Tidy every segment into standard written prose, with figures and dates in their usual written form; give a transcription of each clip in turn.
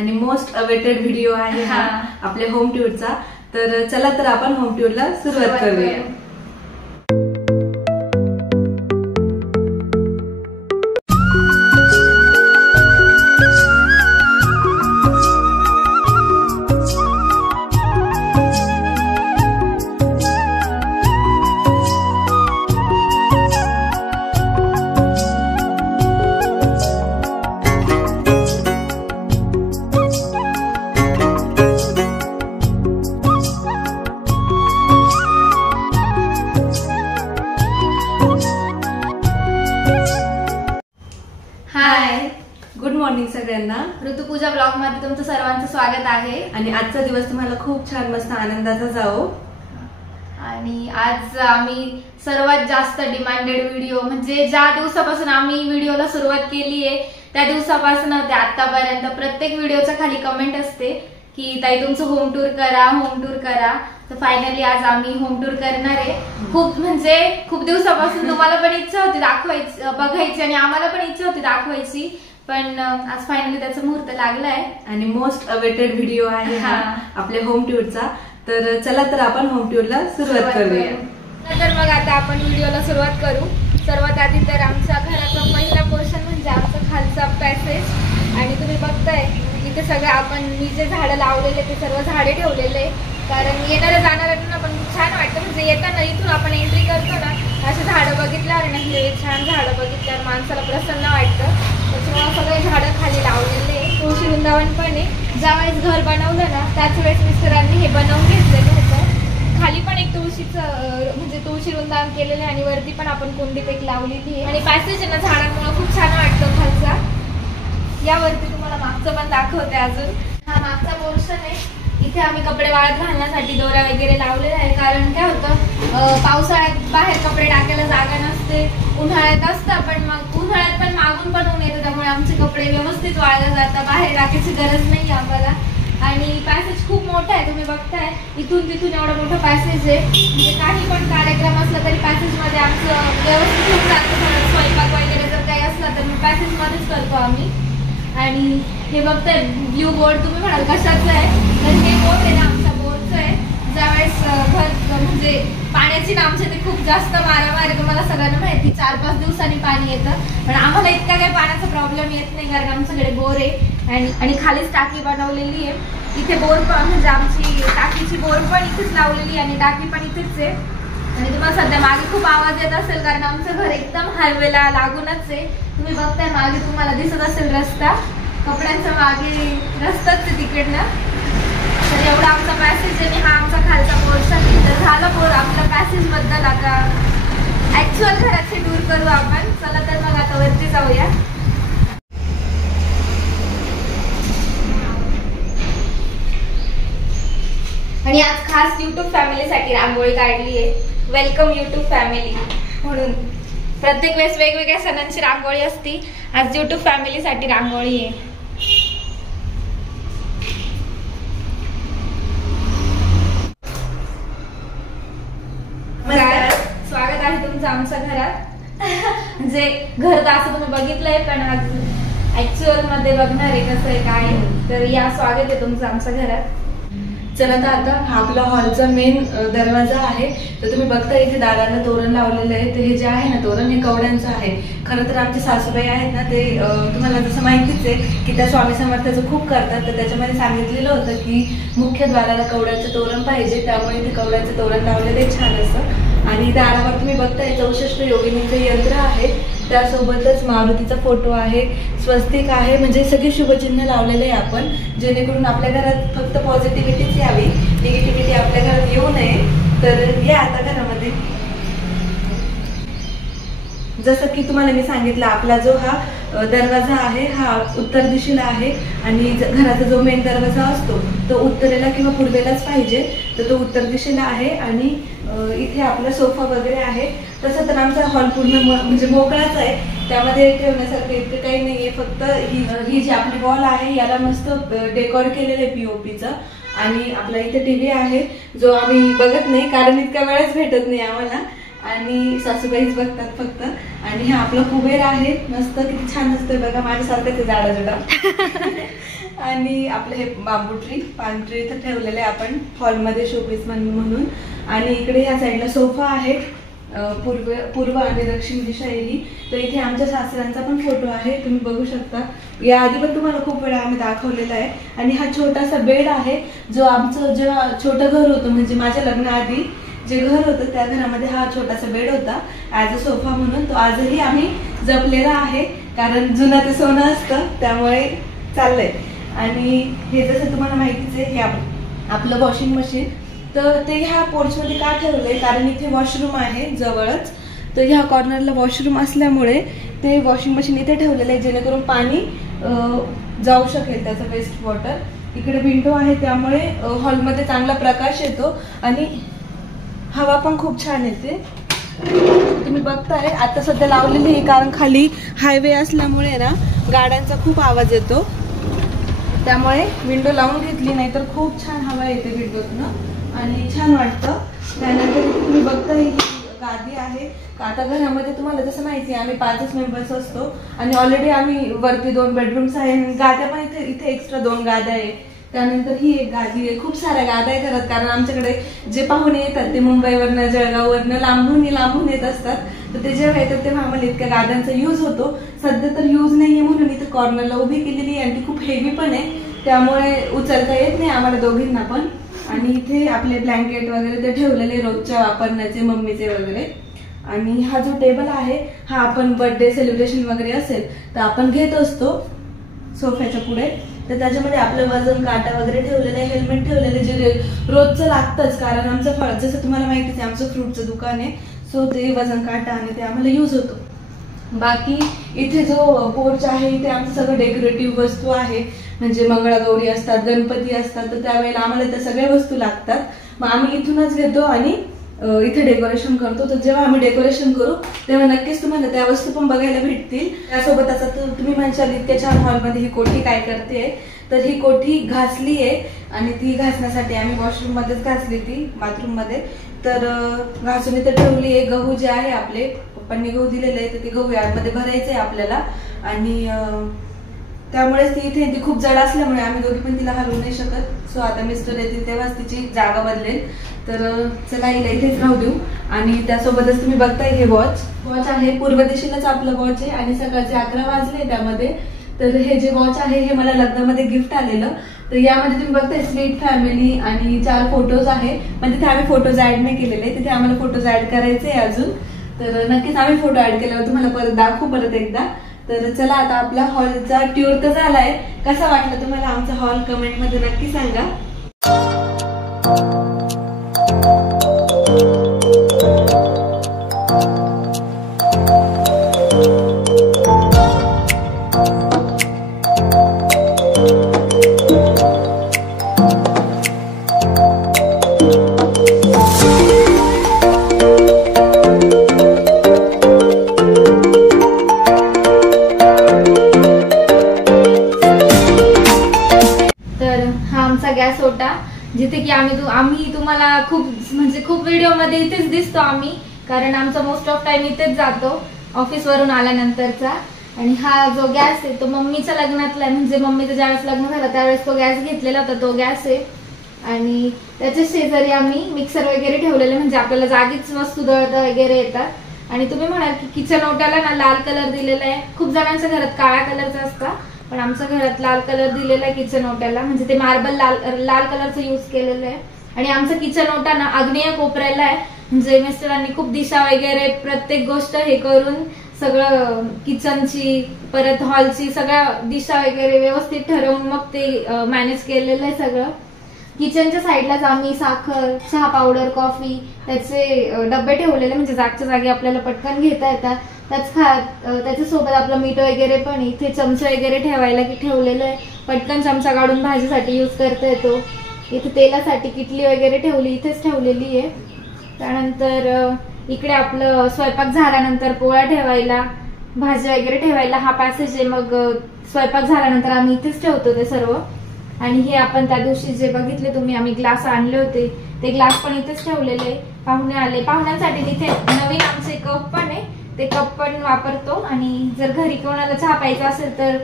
आणि most awaited video आहे हा आपल्या होम टूरचा। तर चला तर आपण होम टूरला सुरुवात करूया। गुड मॉर्निंग सगळ्यांना। ऋतुपूजा ब्लॉग मध्ये तुमचं सर्वांचं स्वागत आहे आणि आजचा दिवस तुम्हाला खूप छान मस्त आनंदाचा जाओ। आणि आज आम्ही सर्वात जास्त डिमांडेड व्हिडिओ म्हणजे ज्या दिवसापासून आम्ही व्हिडिओला सुरुवात केली आहे त्या दिवसापासून ते आतापर्यंत प्रत्येक व्हिडिओच्या खाली कमेंट असते की ताई तुमचं होम टूर करा, होम टूर करा। तर फायनली आज आम्ही होम टूर करणार आहे। खूप दिवसापासून तुम्हाला पण इच्छा होती दाखवायची, बघायची आणि आम्हाला पण इच्छा होती दाखवायची, पण आज फायनली त्याचा मुहूर्त लागलाय आणि मोस्ट अवेटेड व्हिडिओ आहे हा आपल्या होम टूरचा। तर चला तर आपण होम टूरला सुरुवात करूया। तर मग आता आपण व्हिडिओला सुरुवात करू। सर्वात आधी तर आमच्या घराचा पहिला पोर्शन म्हणजे आमचा खालचा पॅसेज आणि तुम्ही बघताय इथे सगळं आपण मी जे झाडं लावलेले ते सर्व झाडे ठेवलेले, कारण येणाऱ्या जाणाऱ्यांना पण छान वाटतं। म्हणजे येताना इथून आपण एंट्री करतो ना, असे झाडं बघितल्यावर ना हिरवे छान झाडं बघितल्यावर माणसाला प्रसन्न वाटतं। त्याच्यामुळे सगळे झाडं खाली लावलेले। तुळशी वृंदावन पण आहे। ज्यावेळेस घर बनवलं ना त्याच वेळेस मिस्टरांनी हे बनवून घेतलेलं होतं। खाली पण एक तुळशीचं म्हणजे तुळशी वृंदावन केलेलं आहे आणि वरती पण आपण कुंडीत एक लावलेली आहे। आणि पॅसेज ना झाडांमुळे खूप छान वाटतं खालचा। यावरती तुम्हाला मागचं पण दाखवते अजून। हा मागचा पोर्शन आहे। इथे आम्ही कपडे वाळत घालण्यासाठी दोरा वगैरे लावलेला आहे, कारण काय होतं पावसाळ्यात बाहेर कपडे टाकायला जागा नसते, उन्हाळ्यात असतं पण मग उन्हाळ्यात पण मागून पण ऊन येतं, त्यामुळे आमचे कपडे व्यवस्थित वाळले जातात, बाहेर टाकायची गरज नाही आम्हाला। आणि पॅसेज खूप मोठा आहे, तुम्ही बघताय इथून तिथून एवढं मोठं पॅसेज आहे। म्हणजे काही पण कार्यक्रम असला तरी पॅसेजमध्ये आमचं व्यवस्थित होऊन जातं। स्वयंपाक वगैरे जर काही असला तर मग पॅसेजमध्येच करतो आम्ही। आणि हे बघताय ब्ल्यू बोर्ड, तुम्ही म्हणाल कशाचं आहे, तर हे बोर्ड आहे ना आमच्या बोर्डचं आहे। ज्यावेळेस घर म्हणजे पाण्याची ना आमच्या ते खूप जास्त मारामार आहे, तुम्हाला सगळ्यांना माहिती 4-5 दिवसांनी पाणी येतं, पण आम्हाला इतका काही पाण्याचा प्रॉब्लेम येत नाही कारण आमच्याकडे बोर आहे आणि खालीच टाकी बनवलेली आहे। इथे बोर पण म्हणजे आमची टाकीची बोर पण इथेच लावलेली आणि टाकी पण इथेच आहे। आणि तुम्हाला सध्या मागे खूप आवाज येत असेल कारण आमचं घर एकदम हायवेला लागूनच आहे। तुम्ही बघताय मागे तुम्हाला दिसत असेल रस्ता, कपड्यांचा मागे रस्ताच आहे तिकडनं। तर एवढा आमचा पॅसेज आहे, हा आमचा खालचा पोर्शन। तर झालं बोर आपल्या पॅसेज बद्दल। आता ऍक्च्युअल घराची टूर करू आपण। चला तर मग आता वरती जाऊया। आणि आज खास युट्यूब फॅमिलीसाठी रांगोळी काढली आहे, वेलकम युट्यूब फॅमिली म्हणून। प्रत्येक वेळेस वेगवेगळ्या सणांची रांगोळी असती, आज युट्यूब फॅमिलीसाठी रांगोळी आहे। स्वागत आहे तुमचं आमच्या घरात। म्हणजे घर तर असं तुम्ही बघितलंय, पण आज ऍक्च्युअल मध्ये बघणार आहे कसं आहे काय आहे। तर या स्वागत आहे तुमचं आमच्या घरात। चला तर आता हा आपला हॉलचा मेन दरवाजा आहे। तर तुम्ही बघता इथे दाराला तोरण लावलेलं आहे। तर हे जे आहे ना तोरण हे कवड्यांचं आहे। खरं तर आमचे सासूबाई आहेत ना ते तुम्हाला जसं माहितीच आहे की त्या स्वामी समर्थाचं खूप करतात। तर त्याच्यामध्ये सांगितलेलं होतं की मुख्य द्वाराला कवड्याचं तोरण पाहिजे, त्यामुळे ते कवड्याचं तोरण लावलेलं छान असतं। आणि दारावर तुम्ही बघताय 64 योगिनीचं यंत्र आहे, त्यासोबतच मारुतीचा फोटो आहे, स्वस्तिक आहे, म्हणजे सगळे शुभचिन्ह लावलेले आहे आपण, जेणेकरून आपल्या घरात फक्त पॉझिटिव्हिटीच यावी, निगेटिव्हिटी आपल्या घरात येऊ नये। तर या आता घरामध्ये जसं की तुम्हाला मी सांगितलं आपला जो हा दरवाजा आहे हा उत्तर दिशेला आहे आणि घराचा जो मेन दरवाजा असतो तो उत्तरेला किंवा पूर्वेलाच पाहिजे। तर तो उत्तर दिशेला आहे आणि इथे आपला सोफा वगैरे आहे। तसं तर आमचा हॉल पूर्ण म्हणजे मोकळाच आहे, त्यामध्ये ठेवण्यासारखं इतकं काही नाहीये। फक्त ही जी आपली वॉल आहे याला मस्त डेकोर केलेलं आहे पीओपीचं। आणि आपला इथे टीव्ही आहे जो आम्ही बघत नाही कारण इतका वेळच भेटत नाही आम्हाला, आणि सासूबाईच बघतात फक्त। आणि हा आपला कुबेर आहे, मस्त किती छान दिसतोय बघा, माझ्यासारखंच आहे जाडा आणि आपलं हे बांबू ट्री, पाम ट्री इथं ठेवलेलं आहे आपण हॉलमध्ये शोपीस म्हणून. आणि इकडे ह्या साईडला सोफा आहे, पूर्व आणि दक्षिण दिशा येईल. तर इथे आमच्या सासऱ्यांचा पण फोटो आहे, तुम्ही बघू शकता. या आधी पण तुम्हाला खूप वेळा आम्ही दाखवलेला आहे. आणि हा छोटासा बेड आहे, जो आमचं जेव्हा छोटं घर होतं म्हणजे माझ्या लग्नाआधी जे घर होतं त्या घरामध्ये हा छोटासा बेड होता ॲज अ सोफा म्हणून. तो आजही आम्ही जपलेला आहे, कारण जुनं ते सोनं असतं त्यामुळे चाललंय. आणि हे जसं तुम्हाला माहितीच आहे, हे आपलं वॉशिंग मशीन. तर ते ह्या पोर्चमध्ये का ठेवलंय, कारण इथे वॉशरूम आहे जवळच. तर ह्या कॉर्नरला वॉशरूम असल्यामुळे ते वॉशिंग मशीन इथे ठेवलेलं आहे, जेणेकरून पाणी जाऊ शकेल त्याचं वेस्ट वॉटर. इकडे विंडो आहे त्यामुळे हॉलमध्ये चांगला प्रकाश येतो आणि हवा पण खूप छान येते. तुम्ही बघताय आता सध्या लावलेली आहे, कारण खाली हायवे असल्यामुळे ना गाड्यांचा खूप आवाज येतो, त्यामुळे विंडो लावून घेतली, नाही तर खूप छान हवा येते विंडोतनं आणि छान वाटतं. त्यानंतर तुम्ही बघताय ही गादी आहे. आता घरामध्ये तुम्हाला जसं माहिती आहे आम्ही 5च मेंबर्स असतो आणि ऑलरेडी आम्ही वरती 2 बेडरूम्स आहे, गाद्या पण इथे एक्स्ट्रा 2 गाद्या आहे. त्यानंतर ही एक गादी आहे. खूप साऱ्या गाद्या आहे घरात, कारण आमच्याकडे जे पाहुणे येतात ते मुंबईवरनं जळगाववरनं लांबून येत असतात. तर ते जेव्हा येतात तेव्हा आम्हाला इतक्या गाद्यांचा यूज होतो. सध्या तर यूज नाहीये म्हणून इथे कॉर्नरला उभी केलेली आहे आणि ती खूप हेवी पण आहे, त्यामुळे उचलता येत नाही आम्हाला दोघींना पण. आणि इथे आपले ब्लँकेट वगैरे ते ठेवलेले रोजच्या वापरण्याचे मम्मीचे वगैरे. आणि हा जो टेबल आहे हा आपण बर्थडे सेलिब्रेशन वगैरे असेल तर आपण घेत असतो सोफ्याच्या पुढे. तर त्याच्यामध्ये आपलं वजन काटा वगैरे ठेवलेलं आहे, हेल्मेट ठेवलेलं जे रोजचं लागतंच, कारण आमचं फळ जसं तुम्हाला माहितीच आहे आमचं फ्रूटचं दुकान आहे. सो ते वजन काटा आणि ते आम्हाला यूज होतो. बाकी इथे जो पोर्च आहे इथे आमचं सगळं डेकोरेटिव्ह वस्तू आहे, म्हणजे मंगळागौरी असतात, गणपती असतात, तर त्यावेळेला आम्हाला त्या सगळ्या वस्तू लागतात. मग आम्ही इथूनच घेतो आणि इथे डेकोरेशन करतो. तर जेव्हा आम्ही डेकोरेशन करू तेव्हा नक्कीच तुम्हाला त्या वस्तू पण बघायला भेटतील. त्यासोबत आता तुम्ही म्हणशाल इतक्या छान हॉलमध्ये ही कोठी काय करते, तर ही कोठी घासली आहे आणि ती घासण्यासाठी आम्ही वॉशरूम मध्येच घासली, ती बाथरूम मध्ये. तर घासून इथे ठेवली आहे. गहू जे आहे आपले पप्पांनी गहू दिलेले आहे, तर ते गहू यामध्ये भरायचे आपल्याला. आणि त्यामुळेच ती खूप जड असल्यामुळे आम्ही दोघी पण तिला हलवू नाही शकत. सो आता मिस्टर येतील तेव्हाच तिची जागा बदलेल. तर चला हिला इथेच राहू देऊ. आणि त्यासोबतच तुम्ही बघताय हे वॉच आहे, पूर्व दिशेलाच आपलं वॉच आहे आणि सकाळचे 11 वाजले त्यामध्ये. तर हे जे वॉच आहे हे मला लग्नामध्ये गिफ्ट आलेलं. तर यामध्ये तुम्ही बघताय स्वीट फॅमिली आणि 4 फोटोज आहे, पण तिथे आम्ही फोटोज ऍड नाही केलेले, तिथे आम्हाला फोटोज ऍड करायचे अजून. तर नक्कीच आम्ही फोटो ऍड केल्यावर तुम्हाला परत दाखवू परत एकदा. तर चला आता आपला हॉलचा टूर तर झालाय. कसा वाटला तुम्हाला आमचा हॉल कमेंट मध्ये नक्की सांगा. गॅस होता जिथे की आम्ही तुम्हाला खूप व्हिडिओ मध्ये इथेच दिसतो आम्ही, कारण आमचा मोस्ट ऑफ टाइम इथेच जातो ऑफिस वरून आल्यानंतरचा. आणि हा जो गॅस आहे तो मम्मीच्या लग्नातला आहे, म्हणजे मम्मीचं ज्यावेळेस लग्न झालं त्यावेळेस तो गॅस घेतलेला होता, तो गॅस आहे. आणि त्याच्या शेजारी आम्ही मिक्सर वगैरे ठेवलेले, म्हणजे आपल्याला जागीच वस्तू दळता वगैरे येतात. आणि तुम्ही म्हणाल की किचन ओट्याला ना लाल कलर दिलेला आहे. खूप जणांच्या घरात काळ्या कलरचा असता, पण आमच्या घरात लाल कलर दिलेला आहे किचन ओट्याला, म्हणजे ते मार्बल लाल कलरचं यूज केलेलं आहे. आणि आमचं किचन ओटा ना आग्नेय कोपऱ्याला आहे, म्हणजे मिस्टरांनी खूप दिशा वगैरे प्रत्येक गोष्ट हे करून सगळं किचनची परत हॉलची सगळ्या दिशा वगैरे व्यवस्थित ठरवून मग ते मॅनेज केलेलं आहे सगळं. किचनच्या साईडलाच आम्ही साखर, चहा पावडर, कॉफी त्याचे डबे ठेवलेले, म्हणजे जागच्या जागी आपल्याला पटकन घेता येतात. त्याच्यासोबत आपलं मीठ वगैरे पण इथे चमचे वगैरे ठेवायला की ठेवलेलं आहे, पटकन चमचा काढून भाजीसाठी यूज करता येतो. इथे तेलासाठी किटली वगैरे ठेवली, इथेच ठेवलेली आहे. त्यानंतर इकडे आपलं स्वयंपाक झाल्यानंतर पोळ्या ठेवायला, भाजी वगैरे ठेवायला हा पॅसेज आहे. मग स्वयंपाक झाल्यानंतर आम्ही इथेच ठेवतो ते सर्व. आणि हे आपण त्या दिवशी जे बघितले तुम्ही, आम्ही ग्लास आणले होते ते ग्लास पण इथेच ठेवलेले. पाहुणे आले, पाहुण्यांसाठी तिथे नवीन आमचे कप पण आहे, ते कप पण वापरतो. आणि जर घरी कोणाला चहा प्यायचा असेल तर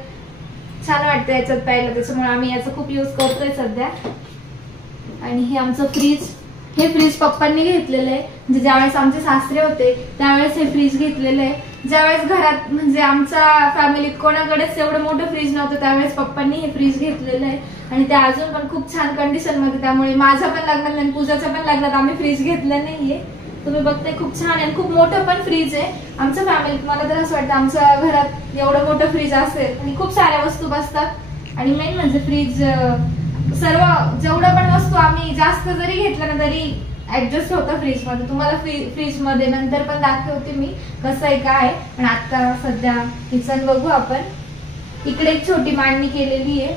छान वाटतं याच्यात प्यायला, त्याच्यामुळे आम्ही याचा खूप यूज करतोय सध्या. आणि हे आमचं फ्रीज, हे फ्रीज पप्पांनी घेतलेलं आहे. म्हणजे ज्यावेळेस आमचे सासरे होते त्यावेळेस हे फ्रीज घेतलेलं आहे. ज्यावेळेस घरात म्हणजे आमच्या फॅमिलीत कोणाकडेच एवढं मोठं फ्रीज नव्हतं त्यावेळेस पप्पांनी हे फ्रीज घेतलेलं आहे. आणि ते अजून पण खूप छान कंडिशन मध्ये, त्यामुळे माझ्या पण लग्नात आणि पूजाच्या पण लग्नात आम्ही फ्रीज घेतलं नाहीये. तुम्ही बघताय खूप छान आणि खूप मोठं पण फ्रीज आहे आमच्या फॅमिलीत. मला तर असं वाटतं आमच्या घरात एवढं मोठं फ्रीज असेल आणि खूप साऱ्या वस्तू बसतात. आणि मेन म्हणजे फ्रीज सर्व जेवढं पण वस्तू आम्ही जास्त जरी घेतलं ना तरी ऍडजस्ट होतं फ्रीज मध्ये. तुम्हाला फ्रीज मध्ये नंतर पण दाखवते मी कसं आहे काय. पण आता सध्या किचन बघू आपण. इकडे एक छोटी मांडणी केलेली आहे,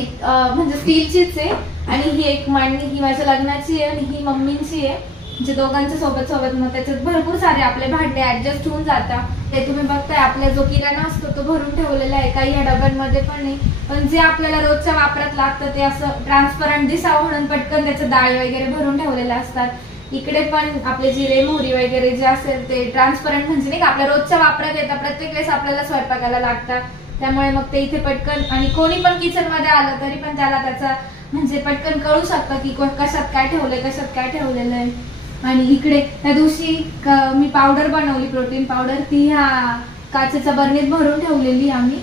एक म्हणजे स्टीलचीच आहे. आणि ही एक मांडणी ही माझ्या लग्नाची आहे आणि ही मम्मींची आहे, म्हणजे दोघांच्या सोबत सोबत. मग त्याच्यात भरपूर सारे आपले भांडे ऍडजस्ट होऊन जातात. ते तुम्ही बघताय आपला जो किराणा असतो तो भरून ठेवलेला आहे. काही या डब्यांमध्ये पण नाही, पण जे आपल्याला रोजच्या वापरात लागतं ते असं ट्रान्सपरंट दिसावं म्हणून पटकन त्याच्या डाळी वगैरे भरून ठेवलेल्या असतात. इकडे पण आपले जिरे मोहरी वगैरे जे असेल ते ट्रान्सपरंट, म्हणजे नाही का आपल्या रोजच्या वापरात येतात, प्रत्येक वेळेस आपल्याला स्वयंपाकाला लागतात. त्यामुळे मग ते इथे पटकन, आणि कोणी पण किचन मध्ये आलं तरी पण त्याला त्याचा म्हणजे पटकन कळू शकतं की कशात काय ठेवलंय, कशात काय ठेवलेलं आहे. आणि इकडे त्या दिवशी मी पावडर बनवली, प्रोटीन पावडर, ती ह्या काचेच्या बरणीत भरून ठेवलेली आम्ही.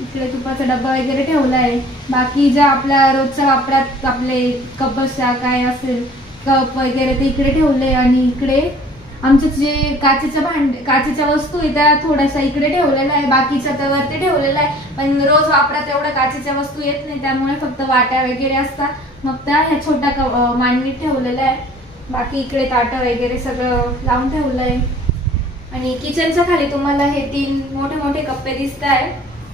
इकडे तुपाचा डब्बा वगैरे ठेवला आहे. बाकी ज्या आपल्या रोजच्या वापरात आपले कपशा काय असेल कप वगैरे ते इकडे ठेवले. आणि इकडे आमचे जे काचेच्या वस्तू आहे त्या थोड्याशा इकडे ठेवलेल्या आहे, बाकीच्या त्या वरती ठेवलेल्या आहे. पण रोज वापरात एवढ्या काचेच्या वस्तू येत नाही त्यामुळे फक्त वाट्या वगैरे असतात, मग त्या ह्या छोट्या मांडणीत ठेवलेल्या आहे. बाकी इकडे ताटं वगैरे सगळं लावून ठेवलंय. आणि किचनच्या खाली तुम्हाला हे 3 मोठे मोठे कप्पे दिसत आहेत.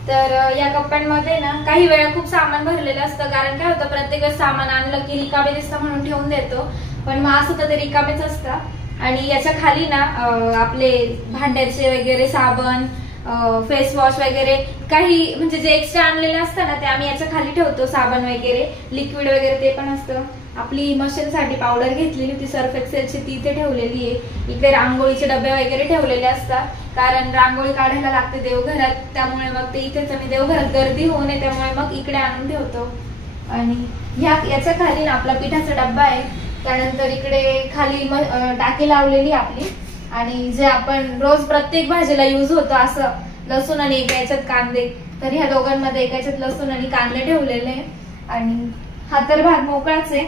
तर या कप्प्यांमध्ये ना काही वेळा खूप सामान भरलेलं असतं, कारण काय होतं प्रत्येक सामान आणलं की रिकामे दिसतं म्हणून ठेवून देतो, पण मग असं तर ते रिकामेच असतं. आणि याच्या खाली ना आपले भांड्याचे वगैरे साबण, फेस वॉश वगैरे काही म्हणजे जे एक्स्ट्रा आणलेले असतं ना ते आम्ही याच्या खाली ठेवतो. साबण वगैरे लिक्विड वगैरे ते पण असतं. आपली मशीनसाठी पावडर घेतलेली होती सर्फ एक्सेलची, ती इथे ठेवलेली आहे. इकडे रांगोळीचे डबे वगैरे ठेवलेले असतात, कारण रांगोळी काढायला लागते देवघरात, त्यामुळे मग ते इथेच. आणि देवघरात गर्दी होऊ नये त्यामुळे मग इकडे आणून ठेवतो. आणि याच्या खाली ना आपला पिठाचा डब्बा आहे. त्यानंतर इकडे खाली टाकी लावलेली आपली, आणि जे आपण रोज प्रत्येक भाजीला यूज होतो असं लसूण आणि एका याच्यात कांदे, तर ह्या दोघांमध्ये एका याच्यात लसूण आणि कांदे ठेवलेले. आणि हा तर भाग मोकळाच आहे,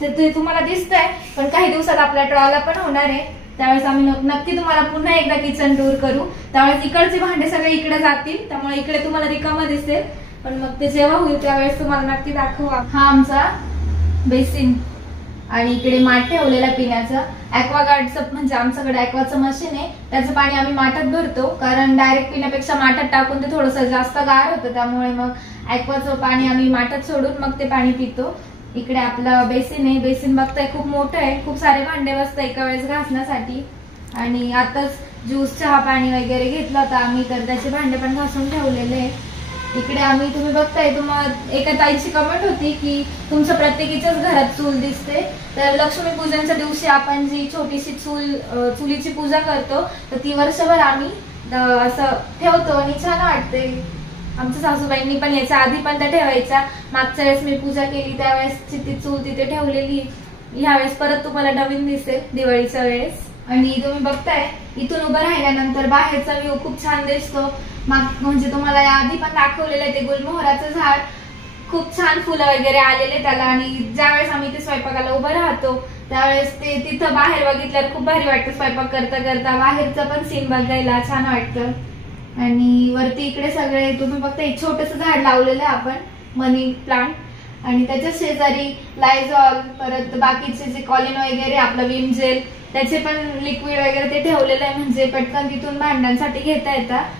ते तुम्हाला दिसतंय. पण काही दिवसात आपला ट्रॉला पण होणार आहे, त्यावेळेस आम्ही नक्की तुम्हाला पुन्हा एकदा किचन टूर करू. त्यावेळेस इकडचे भांडे सगळे इकडे जातील, त्यामुळे इकडे तुम्हाला रिकामा दिसेल. पण मग ते जेव्हा होईल त्यावेळेस तुम्हाला नक्की दाखवा. हा आमचा बेसिन, आणि इकडे माठ ठेवलेला पिण्याचं. ॲक्वागार्डचं म्हणजे आमच्याकडे ॲक्वाचं मशीन आहे, त्याचं पाणी आम्ही माठात भरतो, कारण डायरेक्ट पिण्यापेक्षा माठात टाकून ते थोडंसं जास्त गार होतं, त्यामुळे मग ॲक्वाचं पाणी आम्ही माठात सोडून मग ते पाणी पितो. इकडे आपलं बेसिन आहे. बेसिन बघताय खूप मोठं आहे, खूप सारे भांडे बसतात एका वेळेस घासण्यासाठी. आणि आताच ज्यूस चहा पाणी वगैरे घेतलं होतं आम्ही, तर त्याचे भांडे पण घासून ठेवलेले आहे. इकडे आम्ही तुम्ही बघताय, तुम्हाला एका ताईची कमेंट होती की तुमचं प्रत्येकीच्याच घरात चूल दिसते. तर लक्ष्मीपूजनच्या दिवशी आपण जी छोटीशी चुलीची पूजा करतो तर ती वर्षभर आम्ही असं ठेवतो आणि छान वाटते. आमच्या सासूबाईंनी पण याच्या आधी पण त्या ठेवायच्या. मागच्या वेळेस मी पूजा केली त्यावेळेस ती चूल तिथे ठेवलेली, ह्यावेळेस परत तुम्हाला नवीन दिसेल दिवाळीच्या वेळेस. आणि तुम्ही बघताय इथून उभं राहिल्यानंतर बाहेरचा व्ह्यू खूप छान दिसतो. म्हणजे तुम्हाला याआधी पण दाखवलेलं आहे ते गुलमोहराचं झाड, खूप छान फुलं वगैरे आलेले त्याला. आणि ज्यावेळेस आम्ही ते स्वयंपाकाला उभं राहतो त्यावेळेस ते तिथं बाहेर बघितल्यावर खूप भारी वाटतं. स्वयंपाक करता करता बाहेरचं पण सीन बघायला छान वाटतं. आणि वरती इकडे सगळे तुम्ही बघता एक छोटंसं झाड लावलेलं आहे आपण, मनी प्लांट. आणि त्याच्या शेजारी लायझॉल, परत बाकीचे जे कॉलिन वगैरे आपलं विम जेल त्याचे पण लिक्विड वगैरे ते ठेवलेलं आहे, म्हणजे पटकन तिथून भांड्यांसाठी घेता येतात.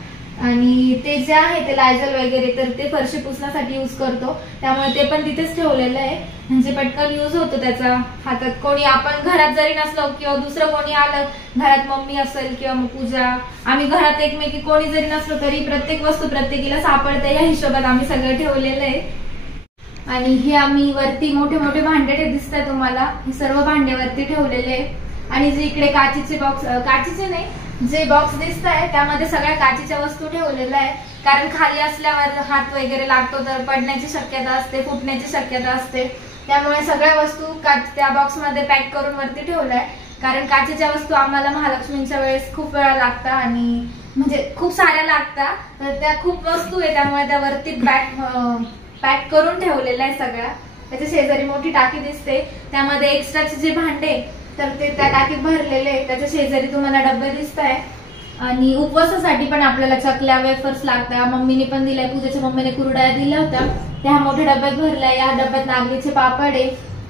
आणि ते जे आहे ते लायझॉल वगैरे तर ते फरशी पुसण्यासाठी यूज करतो, त्यामुळे ते पण तिथेच ठेवलेलं आहे, म्हणजे पटकन यूज होतो त्याचा. हातात कोणी आपण घरात जरी नसलो किंवा दुसरं कोणी आलं घरात, मम्मी असेल किंवा मग पूजा, आम्ही घरात एकमेकी कोणी जरी नसलो तरी प्रत्येक वस्तू प्रत्येकीला सापडते, या हिशोबात आम्ही सगळं ठेवलेलं आहे. आणि हे आम्ही वरती मोठे मोठे भांडे दिसतात तुम्हाला, हे सर्व भांडे वरती ठेवलेले आहे. आणि जे इकडे काचेचे बॉक्स, काचेचे नाही जे बॉक्स दिसत आहे त्यामध्ये सगळ्या काचेच्या वस्तू ठेवलेल्या आहे, कारण खाली असल्यावर हात वगैरे लागतो तर पडण्याची शक्यता असते, फुटण्याची शक्यता असते. त्यामुळे सगळ्या वस्तू त्या बॉक्स मध्ये पॅक करून वरती ठेवलाय, कारण काचेच्या वस्तू आम्हाला महालक्ष्मीच्या वेळेस खूप वेळा लागतात आणि म्हणजे खूप साऱ्या लागतात, तर त्या खूप वस्तू आहे त्यामुळे त्या वरती पॅक करून ठेवलेल्या आहे सगळ्या. त्याच्या शेजारी मोठी टाकी दिसते, त्यामध्ये एक्स्ट्राचे जे भांडे तर ते त्या टाकीत भरलेले. त्याच्या शेजारी तुम्हाला डबे दिसत आहे आणि उपवासासाठी पण आपल्याला चकल्या वेफर्स लागतात. मम्मीने पण दिलाय, पूजेच्या मम्मीने कुरड्या दिल्या होत्या, त्या मोठ्या डब्यात भरल्या. या डब्यात नागलीचे पापड आहे,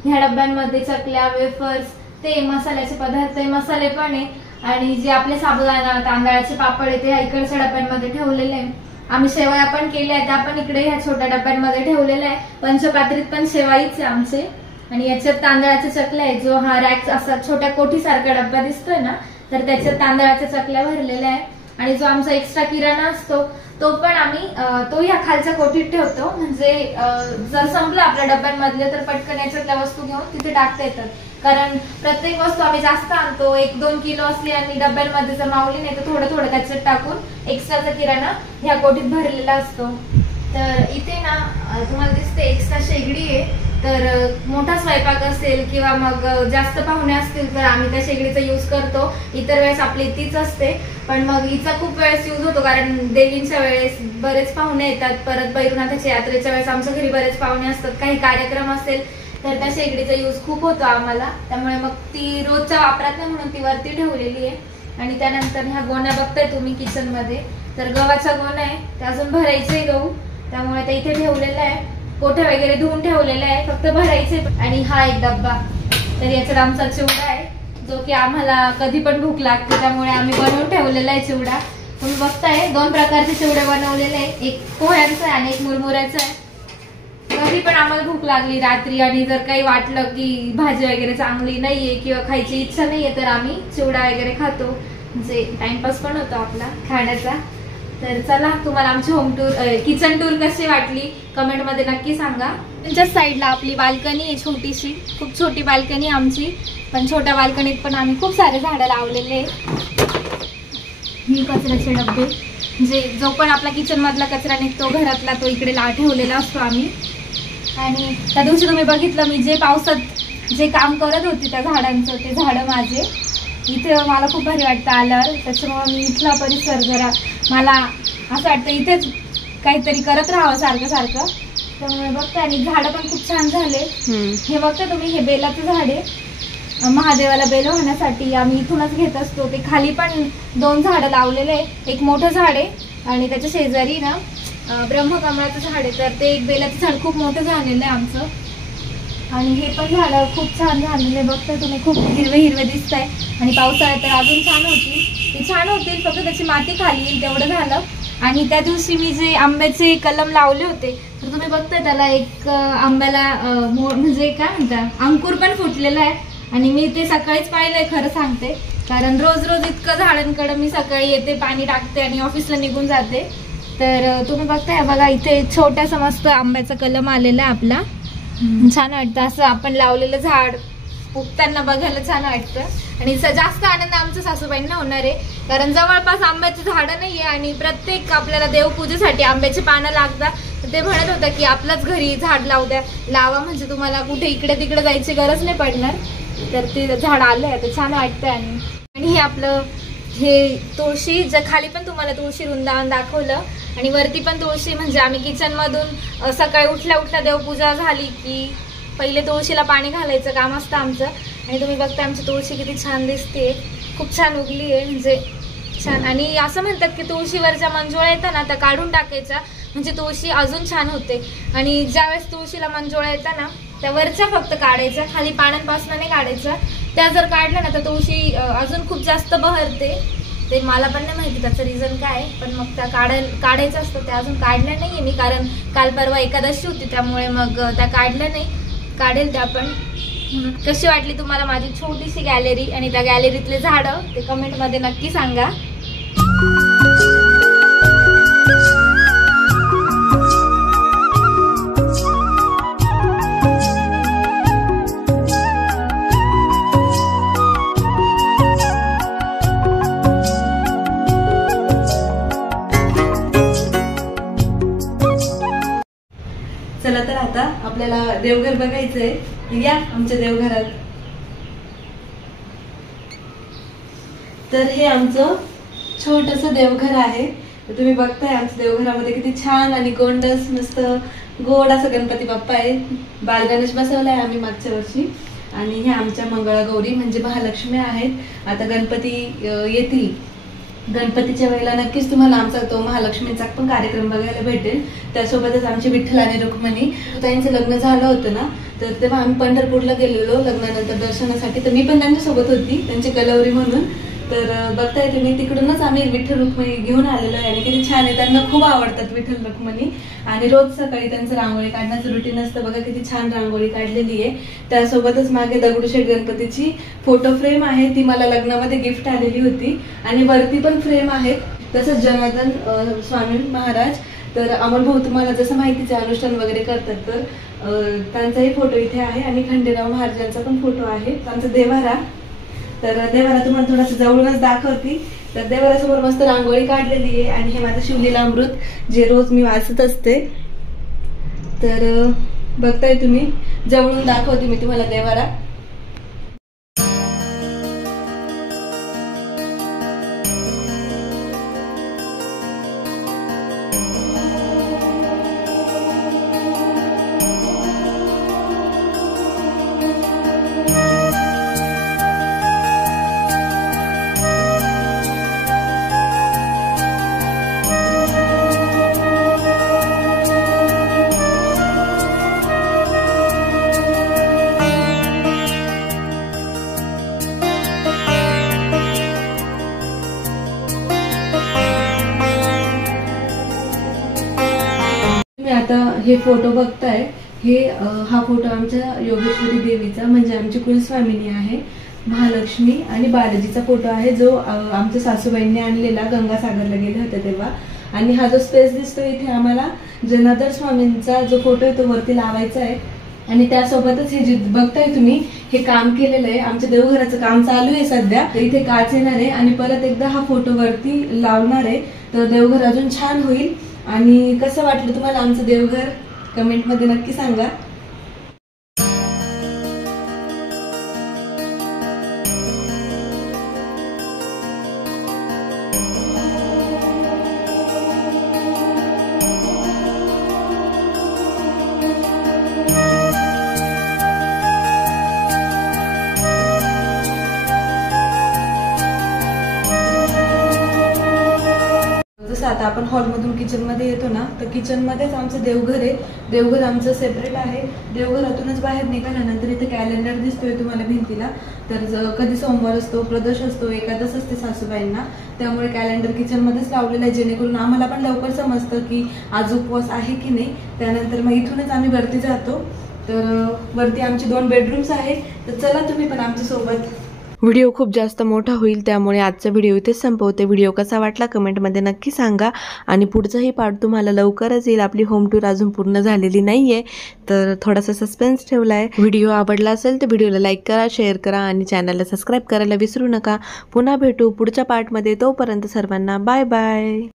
ह्या डब्यांमध्ये चकल्या वेफर्स, ते मसाल्याचे पदार्थ आहे, मसाले पण आहे आणि जे आपले साबुदाणा तांदळाचे पापड आहे ते इकडच्या डब्यांमध्ये ठेवलेले आहे. आम्ही शेवया पण केल्या आहेत, त्या पण इकडे ह्या छोट्या डब्यांमध्ये ठेवलेल्या आहे. पंचपात्रीत पण शेवाईच आहे आमचे आणि याच्यात तांदळाच्या चकल्या आहे. जो हा रॅक असा छोट्या कोठीसारखा डब्बा दिसतोय ना, तर त्याच्यात तांदळाच्या चकल्या भरलेल्या आहे. आणि जो आमचा एक्स्ट्रा किराणा असतो तो पण आम्ही तो ह्या खालच्या कोठीत ठेवतो, म्हणजे जर संपलं आपल्या डब्यांमधले तर पटकन याच्यातल्या वस्तू घेऊन तिथे टाकता येतात. कारण प्रत्येक वस्तू आम्ही जास्त आणतो, 1-2 किलो असली आणि डब्यांमध्ये जर मावली नाही तर थोडं थोडं त्याच्यात टाकून एक्स्ट्राचा किराणा ह्या कोठीत भरलेला असतो. तर इथे ना तुम्हाला दिसते एक्स्ट्रा शेगडी आहे, तर मोठा स्वयंपाक असेल किंवा मग जास्त पाहुणे असतील तर आम्ही त्या शेगडीचा यूज करतो. इतर वेळेस आपली तीच असते, पण मग हिचा खूप वेळेस यूज होतो कारण देवींच्या वेळेस बरेच पाहुणे येतात. परत भैरवनाथाच्या यात्रेच्या वेळेस आमच्या घरी बरेच पाहुणे असतात, काही कार्यक्रम असेल तर त्या शेगडीचा यूज खूप होतो आम्हाला. त्यामुळे मग ती रोजच्या वापरात नाही म्हणून ती वरती ठेवलेली आहे. आणि त्यानंतर ह्या गोण्या बघताय तुम्ही किचन मध्ये, तर गव्हाचा गोणा आहे, ते अजून भरायचे गहू, त्यामुळे ते इथे ठेवलेलं आहे. कोठे वगैरे धुवून ठेवलेले आहे, फक्त भरायचे. आणि हा एक डब्बा, तर याच्यात आमचा चिवडा आहे जो की आम्हाला कधी पण भूक लागते त्यामुळे आम्ही बनवून ठेवलेला आहे चिवडा. तुम्ही बघताय 2 प्रकारचे चिवडे बनवलेले आहे, एक पोह्यांचा आहे आणि एक मुरमुऱ्याचा आहे. कधी पण आम्हाला भूक लागली रात्री आणि जर काही वाटलं की भाजी वगैरे चांगली नाहीये किंवा खायची इच्छा नाहीये तर आम्ही चिवडा वगैरे खातो, म्हणजे टाइमपास पण होतो आपला खाण्याचा. तर चला, तुम्हाला आमची होम टूर किचन टूर कशी वाटली कमेंट मध्ये नक्की सांगा. त्यांच्या साईडला आपली बाल्कनी आहे छोटीशी, खूप छोटी बाल्कनी आमची, पण छोट्या बाल्कनीत पण आम्ही खूप सारे झाडं लावलेले. ही कचऱ्याचे डबे, म्हणजे जो पण आपला किचन मधला कचरा निघतो घरातला तो इकडे ठेवलेला असतो आम्ही. आणि त्या दिवशी तुम्ही बघितलं मी जे पावसात जे काम करत होती त्या झाडांचं, ते झाडं माझे इथे मला खूप भारी वाटतं आल्यावर. त्याच्यामुळे मी इथला परिसर जरा मला असं वाटतं इथेच काहीतरी करत राहावं सारखं सारखं. त्यामुळे बघता, आणि झाडं पण खूप छान झाले. हे बघता तुम्ही, हे बेलाचं झाड आहे, महादेवाला बेल होण्यासाठी आम्ही इथूनच घेत असतो. ते खाली पण 2 झाडं लावलेले, एक मोठं झाड आहे आणि त्याच्या शेजारी ना ब्रह्मकमळाचं झाड आहे, तर ते एक बेलाचं झाड खूप मोठं झालेलं आहे आमचं. आणि हे पण झाडं खूप छान झालेले बघता तुम्ही, खूप हिरवे हिरवे दिसत आहे. आणि पावसाळ्यात तर अजून छान होतील, ते छान होतील, फक्त त्याची माती खाली येईल तेवढं झालं. आणि त्या दिवशी मी जे आंब्याचे कलम लावले होते तर तुम्ही बघताय त्याला एक आंब्याला म्हणजे काय म्हणतात अंकुर पण फुटलेला आहे. आणि मी ते सकाळीच पाहिलंय खरं सांगते, कारण रोज रोज इतकं झाडांकडे मी सकाळी येते, पाणी टाकते आणि ऑफिसला निघून जाते. तर तुम्ही बघताय बघा, इथे छोटासा मस्त आंब्याचा कलम आलेला आहे आपला. छान वाटतं असं आपण लावलेलं झाड उगताना बघायला छान वाटतं. आणि जास्त आनंद आमच्या सासूबाईंना होणार आहे, कारण जवळपास आंब्याची झाडं नाहीये आणि प्रत्येक आपल्याला देवपूजेसाठी आंब्याची पानं लागतात. तर ते म्हणत होतं की आपल्याच घरी झाड लावा, म्हणजे तुम्हाला कुठे इकडे तिकडे जायची गरज नाही पडणार. तर ते झाड आलंय, ते छान वाटतंय. आणि हे आपलं हे तुळशी, ज्या खाली पण तुम्हाला तुळशी वृंदावन दाखवलं आणि वरती पण तुळशी, म्हणजे आम्ही किचन मधून सकाळी उठल्या उठल्या देवपूजा झाली की पहिले तुळशीला पाणी घालायचं काम असतं आमचं. आणि तुम्ही बघता आमची तुळशी किती छान दिसते, खूप छान उगली आहे, म्हणजे छान. आणि असं म्हणतात की तुळशीवरच्या मंजुळा येतात ना त्या काढून टाकायच्या, म्हणजे तुळशी अजून छान होते. आणि ज्यावेळेस तुळशीला मंजुळा येतात ना त्या वरच्या फक्त काढायच्या, खाली पानांपासून नाही काढायच्या. त्या जर काढल्या ना तर तुळशी अजून खूप जास्त बहरते. ते मला पण नाही माहिती त्याचं रिझन काय, पण मग त्या काढायचं असतं. त्या अजून काढल्या नाहीये मी, कारण काल परवा एकादशी होती त्यामुळे मग त्या काढल्या नाही. काढेल त्या पण. कशी वाटली तुम्हाला माझी छोटीशी गॅलरी आणि त्या गॅलरीतले झाडं ते कमेंट मध्ये नक्की सांगा. आपल्याला देवघर बघायचंय. या आमच्या देवघरात. तर हे आमचं छोटंसं देवघर आहे. तर तुम्ही बघताय आमच्या देवघरामध्ये किती छान आणि गोंडस मस्त गोड असं गणपती बाप्पा आहे. बालगणेश बसवलाय आम्ही मागच्या वर्षी. आणि ह्या आमच्या मंगळागौरी म्हणजे महालक्ष्मी आहेत. आता गणपती येतील, गणपतीच्या वेळेला नक्कीच तुम्हाला आमचा तो महालक्ष्मीचा पण कार्यक्रम बघायला भेटेल. त्यासोबतच आमचे विठ्ठल आणि रुक्मिणी त्यांचं लग्न झालं होतं ना, तर तेव्हा आम्ही पंढरपूरला गेलेलो लग्नानंतर दर्शनासाठी. तर मी पण त्यांच्यासोबत होती, त्यांची कलवरी म्हणून. तर बघताय तुम्ही, तिकडूनच आम्ही विठ्ठल रुक्मिणी घेऊन आलेलो आहे. आणि किती छान आहे, त्यांना खूप आवडतात विठ्ठल रुक्मिणी. आणि रोज सकाळी त्यांचं रांगोळी काढण्याचं रुटीन असतं. बघा किती छान रांगोळी काढलेली आहे. त्यासोबतच मागे दगडूशेठ गणपतीची फोटो फ्रेम आहे, ती मला लग्नामध्ये गिफ्ट आलेली होती. आणि वरती पण फ्रेम आहेत. तसंच जनार्दन स्वामी महाराज. तर अमोल भाऊ तुम्हाला जसं माहितीचे अनुष्ठान वगैरे करतात, तर त्यांचाही फोटो इथे आहे. आणि खंडेराव महाराजांचा पण फोटो आहे, त्यांचा देवारा. तर देवारा तुम्हाला थोडंसं जवळूनच दाखवते. तर देवाऱ्यासमोर मस्त रांगोळी काढलेली आहे. आणि हे माझं शिवलीला अमृत जे रोज मी वाचत असते. तर बघताय तुम्ही, जवळून दाखवते मी तुम्हाला देवारा. आता हे फोटो बघताय, हा फोटो आमच्या योगेश्वरी देवीचा म्हणजे आमची कुलस्वामिनी आहे. महालक्ष्मी आणि बालाजीचा फोटो आहे, जो आमच्या सासूबाईंनी आणलेला गंगासागरला गेले होते तेव्हा. आणि हा जो स्पेस दिसतोय इथे आम्हाला जनार्दन स्वामींचा जो फोटो आहे तो वरती लावायचा आहे. आणि त्यासोबतच हे जे बघताय तुम्ही, हे काम केलेलं आहे. आमच्या देवघराचं काम चालू आहे सध्या. इथे काच येणार आहे आणि परत एकदा हा फोटो वरती लावणार आहे. तर देवघर अजून छान होईल. आणि कसं वाटलं तुम्हाला आमचं देवघर, कमेंटमध्ये नक्की सांगा. आता आपण हॉलमधून किचनमध्ये येतो ना, तर किचनमध्येच आमचं देवघर आहे. देवघर आमचं सेपरेट आहे. देवघरातूनच बाहेर निघाल्यानंतर इथे कॅलेंडर दिसतोय तुम्हाला भिंतीला. तर कधी सोमवार असतो, प्रदोष असतो, एकादश असते सासूबाईंना, त्यामुळे कॅलेंडर किचनमध्येच लावलेलं आहे, जेणेकरून आम्हाला पण लवकर समजतं की आज उपवास आहे की नाही. त्यानंतर मग इथूनच आम्ही वरती जातो. तर वरती आमचे 2 बेडरूम्स आहेत. तर चला तुम्ही पण आमच्या सोबत. व्हिडिओ खूप जास्त मोठा होईल, त्यामुळे आजचा व्हिडिओ इथेच संपवते. व्हिडिओ कसा वाटला कमेंटमध्ये नक्की सांगा. आणि पुढचाही पार्ट तुम्हाला लवकरच येईल. आपली होम टूर अजून पूर्ण झालेली नाही आहे, तर थोडासा सस्पेन्स ठेवला आहे. व्हिडिओ आवडला असेल तर व्हिडिओला लाईक करा, शेअर करा आणि चॅनलला सबस्क्राईब करायला विसरू नका. पुन्हा भेटू पुढच्या पार्टमध्ये. तोपर्यंत सर्वांना बाय बाय.